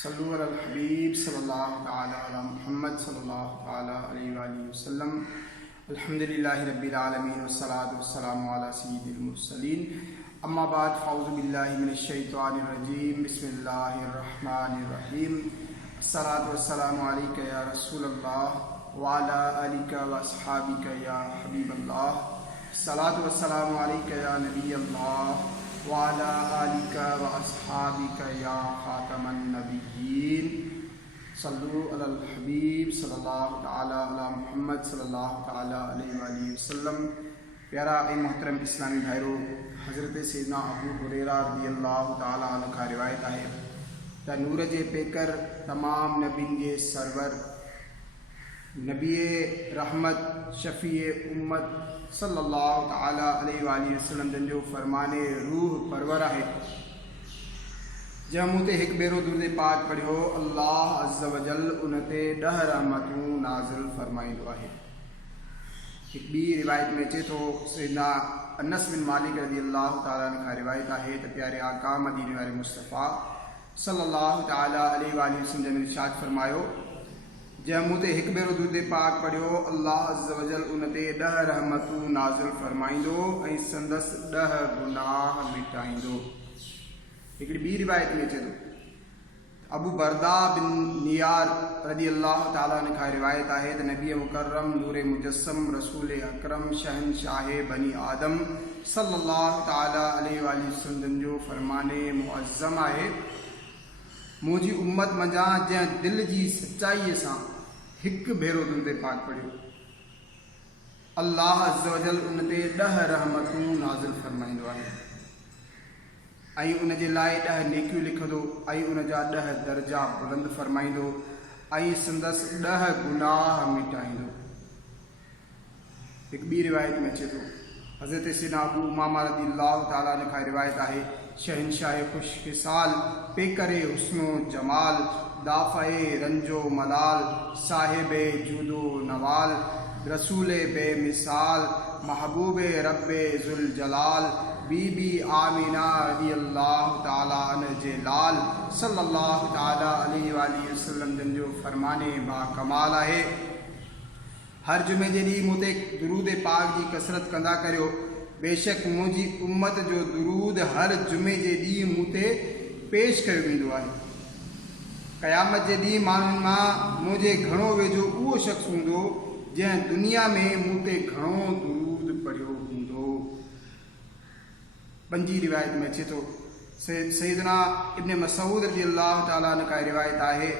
सल्लु अलल हबीब सल्लल्लाहु तआला अला मुहम्मद सल्लल्लाहु तआला अलैहि वसल्लम। अल्हम्दुलिल्लाहि रब्बिल आलमीन वस्सलातु वस्सलामु अला सय्यिदिल मुरसलीन। अम्मा बाद फ़अऊज़ु बिल्लाहि मिनश शैतानिर रजीम। बिस्मिल्लाहिर रहमानिर रहीम। अस्सलातु वस्सलामु अलैका या रसूलल्लाह व अला आलिका व अस्हाबिका या हबीबल्लाह। अस्सलातु वस्सलामु अलैका या नबियल्लाह व अला आलिका व अस्हाबिका या खातमन नबिय्यीन। सल्लु अलल हबीब सल्लल्लाहु तआला अला मुहम्मद सल्लल्लाहु तआला अलैहि वसल्लम। प्यारा ए मोहतरम इस्लामी भाइरों, हज़रत सैयदना अबू हुरैरा रज़ियल्लाहु तआला अन्हु का रिवायत है त नूर जे पेकर तमाम नबीन जे सरवर नबी रहमत शफ़ी उम्मत सल्लल्लाहु तआला अलैहि वसल्लम जन जो फरमाने रूह परवर है जंहिं मूं ते हिकु भेरो दुरूद पाक पढ़ियो, अल्लाह अज़्ज़ व जल उन ते 10 रहमतूं नाज़िल फरमाईंदो आहे। हिकु ॿी रिवायत में अचे थो, सैयदना अनस बिन मालिक रज़ियल्लाहु तआला अन्हु खां रिवायत आहे त प्यारे आका मदीने वारे मुस्तफ़ा सल्लल्लाहु तआला अलैहि वसल्लम जन इरशाद फरमायो, जंहिं मूं ते हिकु भेरो दुरूद पाक पढ़ियो, अल्लाह अज़्ज़ व जल उन ते 10 रहमतूं नाज़िल फरमाईंदो ऐं संदसि 10 गुनाह मिटाईंदो। हिकिड़ी ॿी रिवायत में अचे थो, अबू बरदा बिन नियार रज़ियल्लाहु तआला अन्हु खां रिवायत आहे त नबी मुकर्रम नूर मुजस्सम रसूल अकरम शहनशाह बनी आदम सल्लल्लाहु तआला अलैहि वसल्लम जो फरमाने मुअज़्ज़म आहे, मुंहिंजी उम्मत मंझां जंहिं दिल जी सच्चाईअ सां हिकु भेरो दुरूद पाक पढ़ियो, अल्लाह अज़्ज़ व जल उन ते 10 रहमतूं नाज़िल फरमाईंदो आहे ऐं उन जे लाइ 10 नेकियूं लिखंदो ऐं उन जा 10 दर्जा बुलंद फरमाईंदो ऐं संदसि 10 गुनाह मिटाईंदो। हिकु ॿी रिवायत में अचे थो, हज़रत सैयदना अबू उमामा रज़ियल्लाहु तआला अन्हु खां रिवायत आहे, शहनशाह खुशकिसाल पेकरे हुस्नो जमाल दाफ़े रंजो मलाल साहिबे जूदो नवाल रसूले बेमिसाल महबूबे रब्बे ज़ुल जलाल बीबी आमीना रज़ियल्लाहु तआला अन्हा जे लाल सल्लल्लाहु तआला अलैहि वसल्लम जन जो फरमाने बा कमाल आहे, हर जुमे जे ॾींहुं मूं ते दुरूद पाक जी कसरत कंदा करियो, बेशक मुंहिंजी उम्मत जो दुरूद हर जुमे जे ॾींहुं मूं ते पेश कयो वेंदो आहे। क़यामत जे ॾींहुं माण्हुनि मां मुंहिंजे घणो वेझो उहो शख़्स हूंदो जंहिं दुनिया में मूं ते घणो दुरूद पढ़ियो हूंदो। 5 रिवायत में अचे थो, सैयदना इब्न मसूद रज़ियल्लाहु तआला अन्हु का रिवायत आहे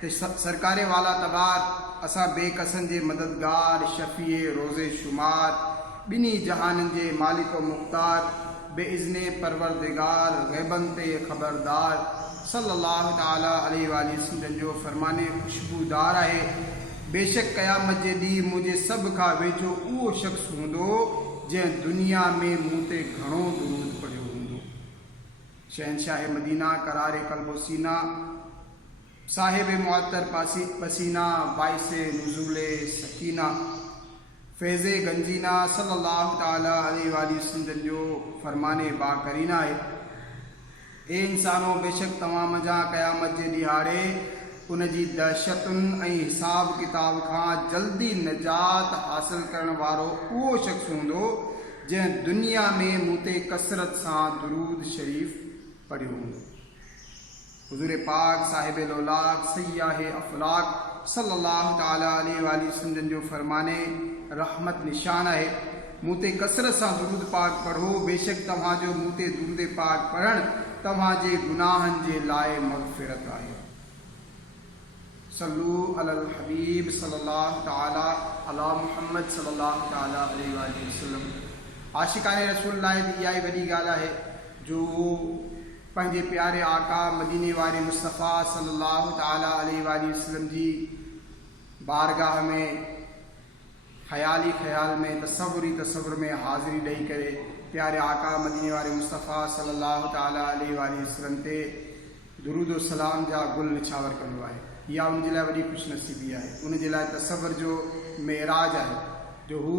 त सरकारे वाला तबार असां बेकसन जे मददगार शफ़ी रोज़े शुमार ॿिन्ही जहाननि जे मालिक मुख़्तार बेइज़्ने परवरदिगार ग़ैबन ते ख़बरदार सल्लल्लाहु तआला अलैहि वसल्लम जो फरमाने खुशबूदार आहे, बेशक क़यामत जे ॾींहुं मुंहिंजे सभ खां वेझो उहो शख़्स हूंदो जंहिं दुनिया में मूं ते घणो दुरूद पढ़ियो हूंदो। शहनशाह मदीना करार क़ल्बो सीना साहिब मुअत्तर पसीना बाइसे नुज़ूले सकीना फैज़े गंजीना सल्लल्लाहु तआला अलैहि वसल्लम जो फरमाने बाकरीना आहे, ए इंसानो बेशक तव्हां मंझां क़यामत जे ॾिहाड़े उन जी दहशतुनि ऐं हिसाब किताब खां जल्दी निजात हासिल करण वारो उहो शख़्स हूंदो जंहिं दुनिया में मूं ते कसरत सां दुरूद शरीफ़ पढ़ियो हूंदो। हुज़ूर पाक साहिब लौलाक सय्याह अफ़लाक सल्लल्लाहु तआला अलैहि वसल्लम जो फरमाने रहमत निशान आहे, मूं ते कसरत सां दुरूद पाक पढ़ो, बेशक तव्हांजो मूं ते दुरूद पाक पढ़णु तव्हांजे गुनाहनि जे लाइ मग़फ़िरत आहे। सल्लु अलल हबीब सल्लल्लाहु तआला अला मुहम्मद सल्लल्लाहु तआला अलैहि वसल्लम। आशिकाने रसूल लाइ इहा ई वॾी ॻाल्हि आहे जो पंहिंजे प्यारे आका मदीने वारे मुस्तफ़ा सल्लल्लाहु तआला अलैहि वसल्लम जी बारगाह में ख़याली ख़याल में तसव्वुर में हाज़िरी ॾेई करे प्यारे आका मदीने वारे मुस्तफ़ा सल्लल्लाहु तआला अलैहि वसल्लम ते दुरूद सलाम जा गुल निछावर कंदो आहे। इहा उन जे लाइ वॾी ख़ुशनसीबी आहे, उन जे लाइ तसव्वुर जो मेराज आहे जो हू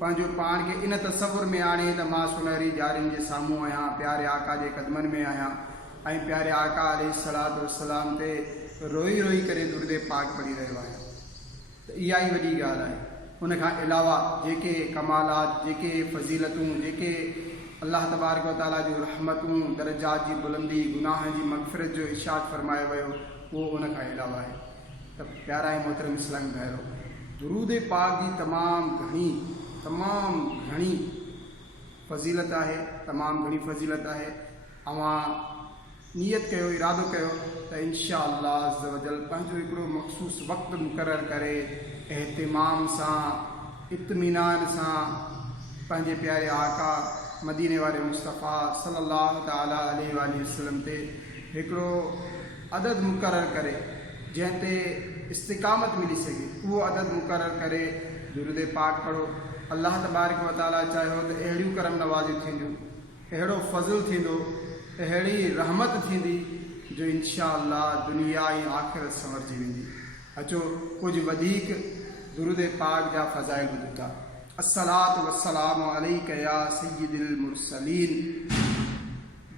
पंहिंजो पाण खे इन तसव्वुर में आणे त मां सुनहरी ॾियारियुनि जे साम्हूं आहियां, प्यारे आका जे क़दमनि में आहियां, ऐं प्यारे आका अलैहिस्सलातु वस्सलाम ते रोई रोई करे दुरूद पाक पढ़ी रहियो आहे। त इहा ई वॾी ॻाल्हि आहे। उन खां अलावा जेके कमालात, जेके फज़ीलतूं, जेके अल्लाह तबारक व तआला जूं रहमतूं, दरजात जी बुलंदी, गुनाह जी मग़फ़िरत जो इरशाद फरमायो वियो, उहो उन खां अलावा आहे। त प्यारा ऐं मोहतरम इस्लामी भाइरो, दुरूद पाक जी तमामु घणी फज़ीलत आहे, तमामु घणी फज़ीलत आहे। अवां नियत कयो, इरादो कयो त इंशा अल्लाह अज़्ज़ व जल पंहिंजो हिकिड़ो मख़सूस वक़्तु मुक़ररु करे एहतिमाम सां, इत्मीनान सां पंहिंजे प्यारे आका मदीने वारे मुस्तफ़ा सल्लल्लाहु तआला अलैहि वसल्लम ते हिकिड़ो अदद मुक़ररु करे जंहिं ते इस्तिक़ामत मिली सघे, उहो अदद मुक़ररु करे दुरूद पाक पढ़ो। अल्लाह तबारक व तआला चाहियो त अहिड़ियूं करम नवाज़ियूं थींदियूं, अहिड़ो फज़ल थींदो, अहिड़ी रहमत थींदी जो इंशा अल्लाह दुनिया ऐं आख़िरत संवरजी वेंदी। अचो कुझु वधीक दुरूद पाक जा फ़ज़ाइल ॿुधूं था। अस्सलातु वस्सलामु अलैका या सय्यिदल मुरसलीन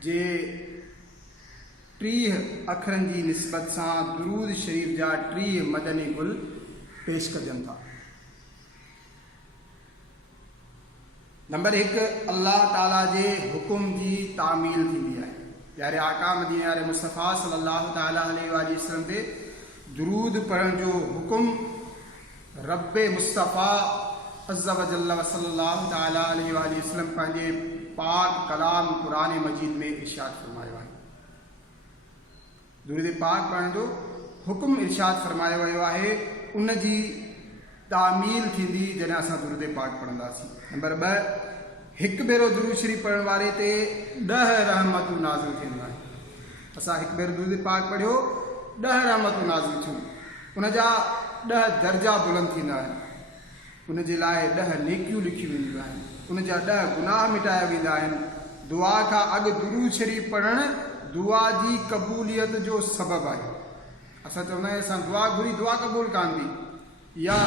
जे 30 अखरनि जी निस्बत सां दुरूद शरीफ़ जा 30 मदनी गुल पेश कजनि था। नंबर 1, अल्लाह ताला जे हुकुम जी तामील थींदी आहे। प्यारे आका मदीने वारे मुस्तफ़ा सल्लल्लाहु तआला अलैहि वसल्लम ते दुरूद पढ़ण जो हुकुम रब्बे मुस्तफ़ा अज़्ज़ व जल्ल व सल्लल्लाहु तआला अलैहि वसल्लम पंहिंजे पाक कलाम क़ुरान मजीद में इरशाद फरमायो आहे। दुरूद पाक पढ़ण जो हुकुम इरशाद फरमायो वियो आहे, उन जी तामील थींदी जॾहिं असां दुरूद पाक पढ़ंदासीं। नंबर 2, हिकु भेरो दुरूद शरीफ़ पढ़ण वारे ते 10 रहमतूं नाज़िल थींदियूं आहिनि। असां हिकु भेरो दुरूद पाक पढ़ियो, 10 रहमतूं नाज़िल थियूं, उन जा 10 दर्जा बुलंद थींदा आहिनि, उन जे लाइ 10 नेकियूं लिखियूं वेंदियूं आहिनि, उन जा 10 गुनाह मिटाया वेंदा आहिनि। दुआ खां अॻु दुरूद शरीफ़ पढ़णु दुआ जी क़बूलियत जो सबबु आहे। असां चवंदा आहियूं असां दुआ घुरी, दुआ क़बूल कान थी, या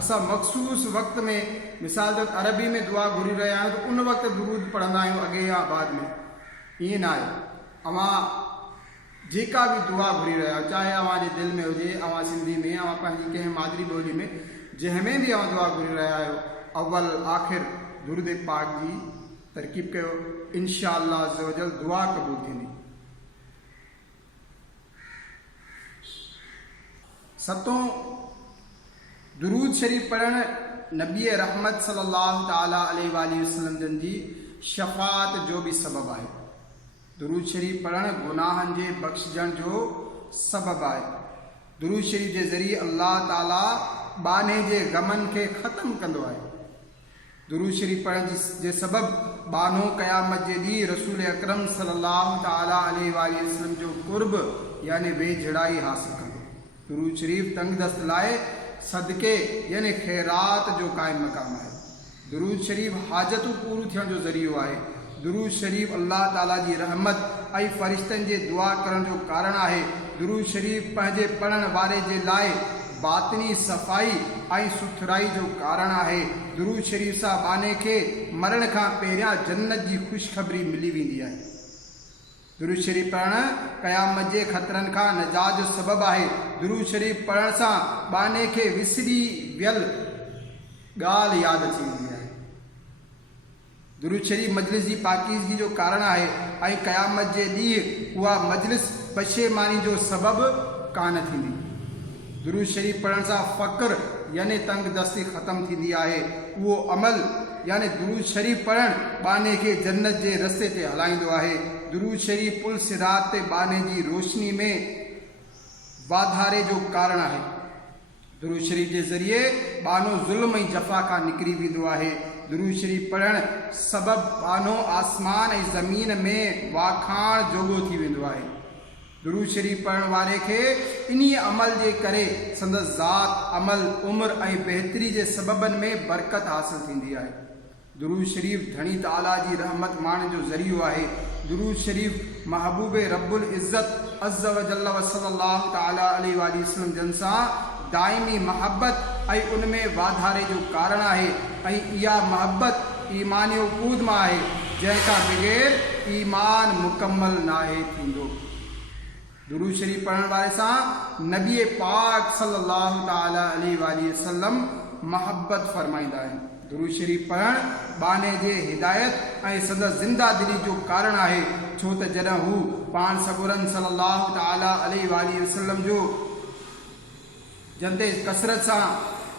असां मख़सूस वक़्त में मिसाल तौर अरबी में दुआ घुरी रहिया आहियूं त उन वक़्तु दुरूद पढ़ंदा आहियूं अॻे या बाद में। ईअं न आहे। अवां जेका बि दुआ घुरी रहिया आहियो, चाहे अवां जे दिलि में हुजे, अवां सिंधी में, अवां पंहिंजी कंहिं मादरी ॿोली में, जंहिंमें बि अवां दुआ घुरी रहिया आहियो, अव्वल आख़िर दुरूद पाक जी तरकीब कयो, इंशा अल्लाह अज़्ज़ व जल दुआ क़बूल थींदी। 7, दुरूद शरीफ़ पढ़ण नबी रहमत सल्लल्लाहु तआला अलैहि वसल्लम जी शफ़ाअत जो भी सबबु आहे। दुरूद शरीफ़ पढ़ण गुनाहनि जे बख़्शजण जो सबबु आहे। दुरूद शरीफ़ जे ज़रिए अल्लाह ताला बाने जे गमन खे ख़त्म कंदो आहे। दुरूद शरीफ़ पढ़ण जे सबबु बानो क़यामत जे ॾींहुं रसूल अकरम सल्लल्लाहु तआला अलैहि वसल्लम जो कुर्ब यानी वेझड़ाई हासिल कंदो। दुरूद शरीफ़ तंग दस्त लाइ सदके यानी ख़ैरात जो क़ाइम मक़ाम आहे। दुरूद शरीफ़ हाजतूं पूरी थियण जो ज़रियो आहे। दुरूद शरीफ़ अल्लाह ताला जी रहमत ऐं फ़रिश्तनि जे दुआ करण जो कारण आहे। दुरूद शरीफ़ पंहिंजे पढ़ण वारे जे लाइ बातिनी सफ़ाई ऐं सुथराई जो कारण आहे। दुरूद शरीफ़ सां बाने खे मरण खां पहिरियां जन्नत जी ख़ुशख़बरी मिली वेंदी आहे। दुरूद शरीफ़ पढ़ण क़यामत जे ख़तरनि खां निजात जो सबबु आहे। दुरूद शरीफ़ पढ़ण सां बाने खे विसरी वियल ॻाल्हि यादि अची वेंदी आहे। दुरूद शरीफ़ मजलिस जी पाकीज़गी जो कारण आहे ऐं क़यामत जे ॾींहुं उहा मजलिस पशेमानी जो सबबु कान थींदी। दुरूद शरीफ़ पढ़ण सां फ़क़्र यानी तंग दस्ती ख़त्म थींदी आहे। उहो अमल यानी दुरूद शरीफ़ पढ़ण बाने खे जन्नत जे रस्ते ते हलाईंदो आहे। दुरूद शरीफ़ पुल सिरात ते बाने जी रोशनी में वाधारे जो कारण आहे। दुरूद शरीफ़ जे ज़रिए बानो ज़ुल्म ऐं जफ़ा खां निकिरी वेंदो आहे। दुरूद शरीफ़ पढ़ण सबबु बानो आसमान ऐं ज़मीन में वाखाण जोॻो थी वेंदो आहे। दुरूद शरीफ़ पढ़ण वारे खे इन्ही अमल जे करे संदसि ज़ात, अमल, उम्र ऐं बहितरी जे सबबनि में बरकत हासिल थींदी आहे। दुरूद शरीफ़ धणी ताला जी रहमत माणण जो ज़रियो आहे। दुरूद शरीफ़ महबूब रब्बुल इज़्ज़त अज़्ज़ व जल्ल व सल्लल्लाहु तआला अलैहि वसल्लम जन सां दाइमी महबत ऐं उन में वाधारे जो कारण आहे ऐं इहा महबत ईमानी उकूद मां आहे जंहिंखां बग़ैर ईमान मुकम्मल नाहे थींदो। दुरूद शरीफ पढ़ण वारे सां नबी पाक सल्लल्लाहु ताला अलैहि वसल्लम महब्बत फरमाईंदा आहिनि। दुरूद शरीफ पढ़ण बाने जे हिदायत ऐं संदसि ज़िंदा दिली जो कारण आहे, छो त जॾहिं हू पाण सॻुरनि सल्लल्लाहु ताला अलैहि वसल्लम जो जंदे कसरत सां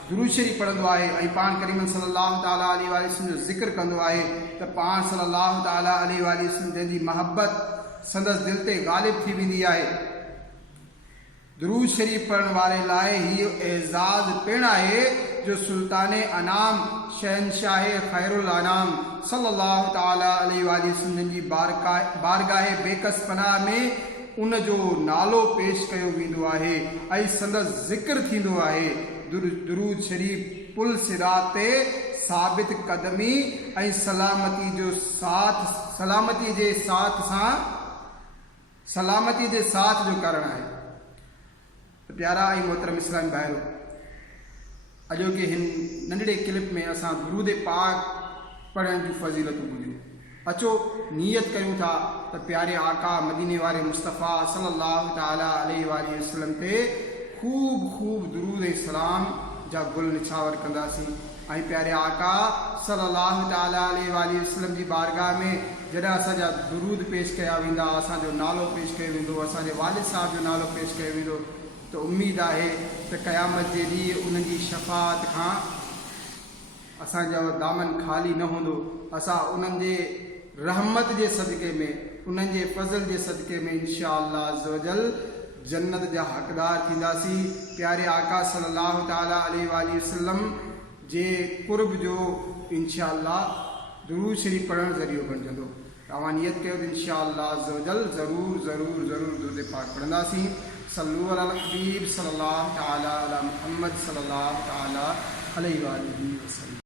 दुरूद शरीफ पढ़ंदो आहे ऐं पाण करीमन सल्लल्लाहु ताला अलैहि वसल्लम जो ज़िक्र कंदो आहे त पाण सल्लल्लाहु ताला अलैहि वसल्लम जंहिंजी महब्बत संदसि दिलि ते ग़ालिब थी वेंदी आहे। दुरूद शरीफ पढ़ण वारे लाइ हीउ एज़ाज़ पिणु आहे जो सुल्तान अनाम शहनशाह खैरुल अनाम सल्लल्लाहु ताला अलैहि वसल्लम जी बारगाह बेकस पनाह में उन जो नालो पेश कयो वेंदो आहे ऐं संदसि ज़िक्र थींदो आहे। दुरूद शरीफ पुल सिरात ते साबित कदमी ऐं सलामती जे साथ जो कारण आहे। प्यारा ऐं मोहतरम इस्लामी भाइरो, अॼोके हिन नंढड़े क्लिप में असां दुरूद पाक पढ़ण जूं फज़ीलतूं ॿुधियूं। अचो नियत कयूं था त प्यारे आका मदीने वारे मुस्तफ़ा सल्लल्लाहु ताला अलैहि वसल्लम ते खूब दुरूद ऐं सलाम जा गुल निछावर कंदासीं ऐं प्यारे आका सल्लल्लाहु ताला अलैहि वसल्लम जी बारगाह में जॾहिं असांजा दुरूद पेश कया वेंदा, असांजो नालो पेश कयो वेंदो, असांजे वालिद साहब जो नालो पेश कयो वेंदो, त उम्मीद आहे त क़यामत जे ॾींहुं उन्हनि जी शफ़ाअत खां असांजो दामन ख़ाली न हूंदो। असां उन्हनि जे रहमत जे सदक़े में, उन्हनि जे फज़ल जे सदक़े में इंशाअल्लाह अज़्ज़ व जल जन्नत जा हक़दार थींदासीं। प्यारे आका सल्लल्लाहु ताला अलैहि वसल्लम जे क़ुर्ब जो इंशाअल्लाह दुरूद शरीफ पढ़ण ज़रियो बणिजंदो। तव्हां नियत कयो त इंशाअल्लाह अज़्ज़ व जल ज़रूर दुरूद पाक पढ़ंदासीं। सल्लू अलल हबीब सल्लल्लाहु ताला अला मुहम्मद सल्लल्लाहु ताला अलैहि वसल्लम।